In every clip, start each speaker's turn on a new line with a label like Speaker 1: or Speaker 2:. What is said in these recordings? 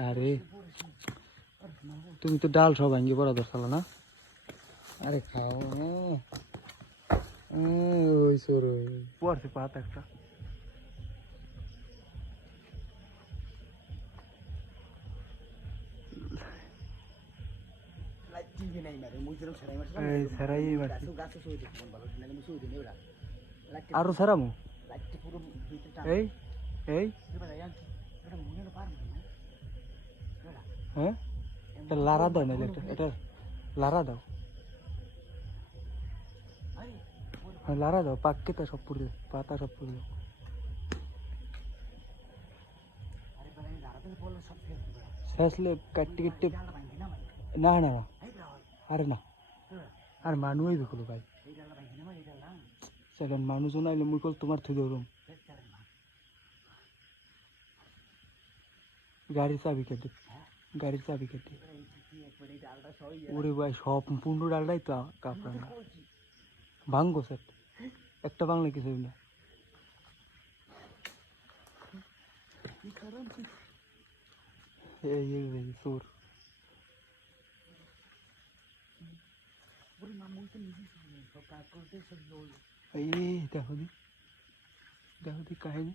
Speaker 1: আরে তুমি তো ডাল সব ভাঙ্গি বড় ধরছাল না? আরে খাও না আহ, ওই সর। পড়ছে পাত একটা। আরও সারামু? এই এই। হ্যাঁ? এটা লারা দাও না এটা এটা লারা দাও। হ্যাঁ লারা দাও পাককে তা সব পুড়ে পাতা সব পুড়ে শেষলে কাটতে কাটতে
Speaker 2: না
Speaker 1: না না, আরে না। আর মানুষ দেখল ভাই?
Speaker 2: এই ডালটা ভাঙি না এই
Speaker 1: মানুষজন আইলে মুই কল তোমার থুই ধরুম
Speaker 2: চালে
Speaker 1: চাবি কেটে। গাড়ির চাবি কেটে।
Speaker 2: এই কি একবার এই ডালটা সই
Speaker 1: ওরে ভাই সব পূর্ণ ডালটাই তো কাপড়া না ভাঙ্গো সেট একটা বাংলা কিছু না।
Speaker 2: কি কারণ কি
Speaker 1: এই এই এই তোর
Speaker 2: ওরে মা মুই তো নিজে শুনি সব কাজ করতে সব জল
Speaker 1: এই এই, দেখো দি। দেখো দি কাহিনী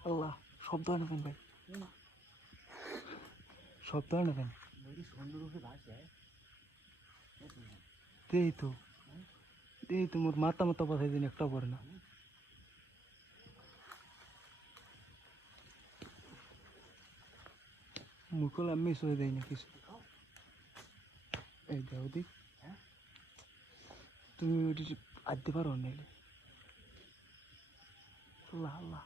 Speaker 1: আল্লাহ শব্দ হয় না কেন ভাই। শব্দ হয় না কেন দেই তো। দেই তো, মোর মাথা মাথা বসাই দিন, একটা পরে না। মুখল আমি সয়ে দেয় না কিছু এই দাও দি? তুমি ওটি আনতে পারো নাইলে? আল্লাহ আল্লাহ।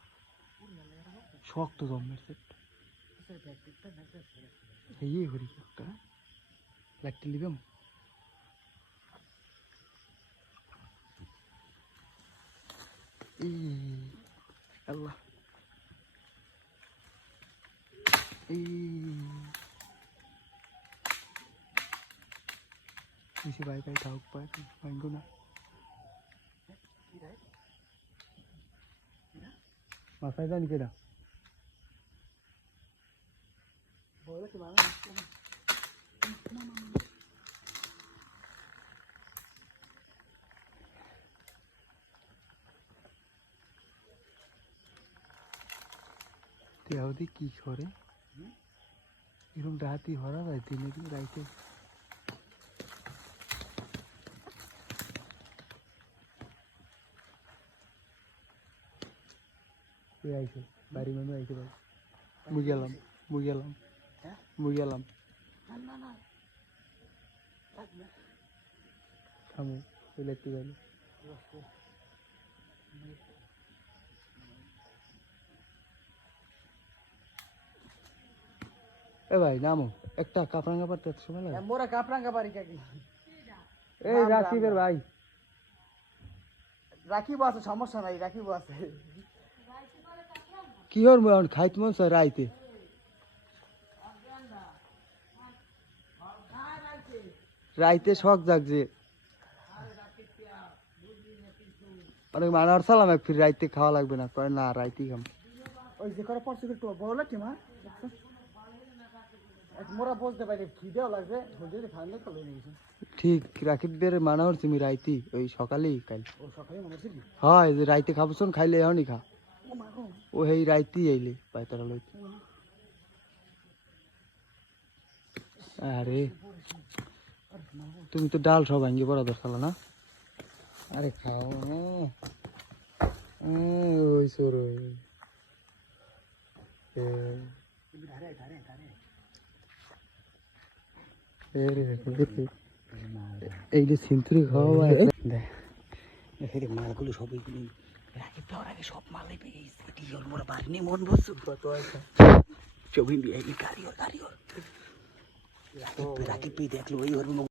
Speaker 1: শক্ত জমের সেট
Speaker 2: ব্যাগটা ব্যাগটা
Speaker 1: এই হরি একটা লাগতে লিবাম এই। বাই বাই থাকুক পাই ভাঙ্গো না। মাথায় জানি কেটা দেহদি কি করে এরকম ডাহাতি হরা যায় দিনে দিন রাইতে আইছে বাড়ি মানুষ আইছে ভাই মুই গেলাম মুই গেলাম? মুই গেলাম। থামো চলে একটু গেল এ ভাই নামো। একটা কাপড়াঙ্গা পারতে সময় লাগে?
Speaker 2: মোরা কাপড়াঙ্গা বাড়ি কাকি।
Speaker 1: এই রাশিবের ভাই।
Speaker 2: রাখিব আছে সমস্যা নাই রাখিব আছে।
Speaker 1: কি হর মন? খাইত মন স্যার রাইতে রাইতে শখ জাগছে অনেক মানার সালাম এক ফির রাইতে খাওয়া লাগবে না কয় না রাইতেই খাম।
Speaker 2: ওই যে করে পড়ছে একটু বলে কি মা মোরা বুঝতে পারি খিদেও লাগবে যদি খান তো লই
Speaker 1: ঠিক রাকিবের মানা হচ্ছে আমি রাইতি ওই সকালেই খাই।
Speaker 2: ও সকালে মনে কি?
Speaker 1: হয় যে রাইতে খাবছন খাইলে এখনই খা।
Speaker 2: ও
Speaker 1: হেই রাইতেই আইলে পাইতারা লইতে আরে, তুমি তো ডাল সব ভাঙ্গি বড় ধরছাল না? আরে খাও ওই সর। এই যে সিন্তুরি খাওয়া
Speaker 2: মালগুলো সব রাখি পাওয়ার আগে সব মালাই পেয়ে গেছে? ওর মোরা বাড়ি নেই মন বসু ছবি বিয়ে গাড়ি গাড়ি রাখি রাখি দেখল ওই ওর